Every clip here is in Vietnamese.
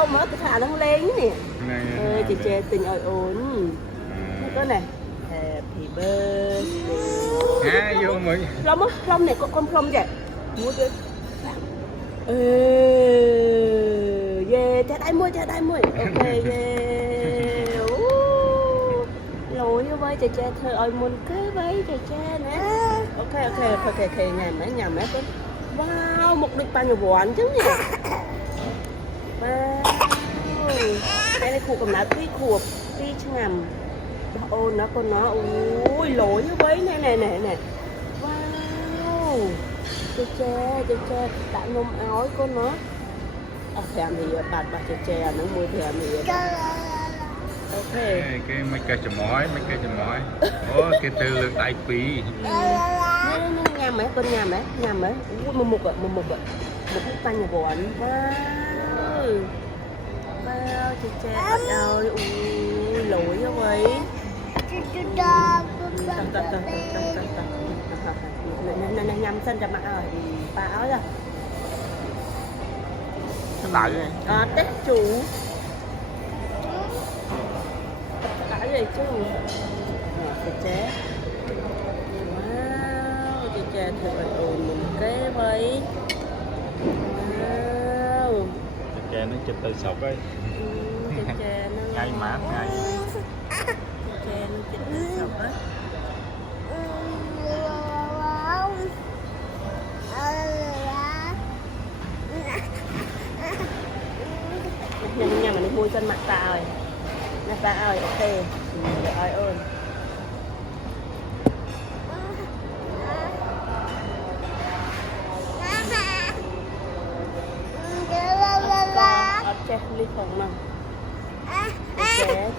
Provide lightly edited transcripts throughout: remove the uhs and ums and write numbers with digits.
lông á, cái thả nó lên nè. Chị chè tình ơi ổn. Cái này Happy birthday. Vô mới. Lông á, lông này con lông vậy. Mua đi. Yeah, cha đai môi. Ok, yeah. Lỗi với cha thơ ơi muốn kế với cha nè. Ok, nhầm mấy con. Wow, một địch bao nhiêu vốn chứ nhỉ? Wow. Đây là khu cầm ná tí khụp, tí ngầm. Ô nó con nó, ui lỗi với nè. Wow. Cha, đã nôm áo con nó. Thèm thì bạt chè nó mua thèm thì ok cái mấy cây chầm mỏi ô cái từ lượng đại phí nhầm mấy con nhầm mấy một cái pan nhà bồn wow chè ơi lỗi vậy nhầm xanh cho mặt rồi bà áo rồi đại Tết chủ cái gì chứ chè wow chè thật là mình kế với wow chè nó chụp từ sọc ấy chè nó ngay mát ngay chè nó chụp từ sọc á nhà mình mua trên mặt ta rồi ok rồi ơi ok đi phòng mà chè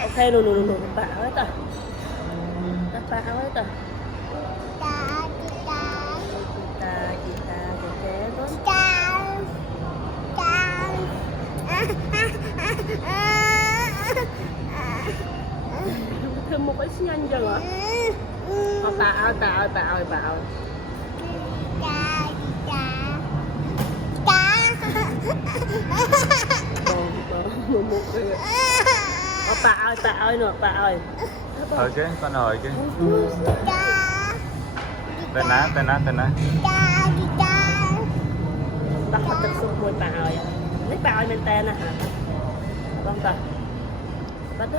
ok luôn bão hết rồi bão hết rồi chè luôn thêm một cái xin anh giờ hả? Bà ơi. Bà ơi. thôi chứ con hỏi chứ tên ná Bắt mặt tập xúc mùi bà ơi. Lấy bà ơi mình tên à hả? Vâng rồi. Bắt đó.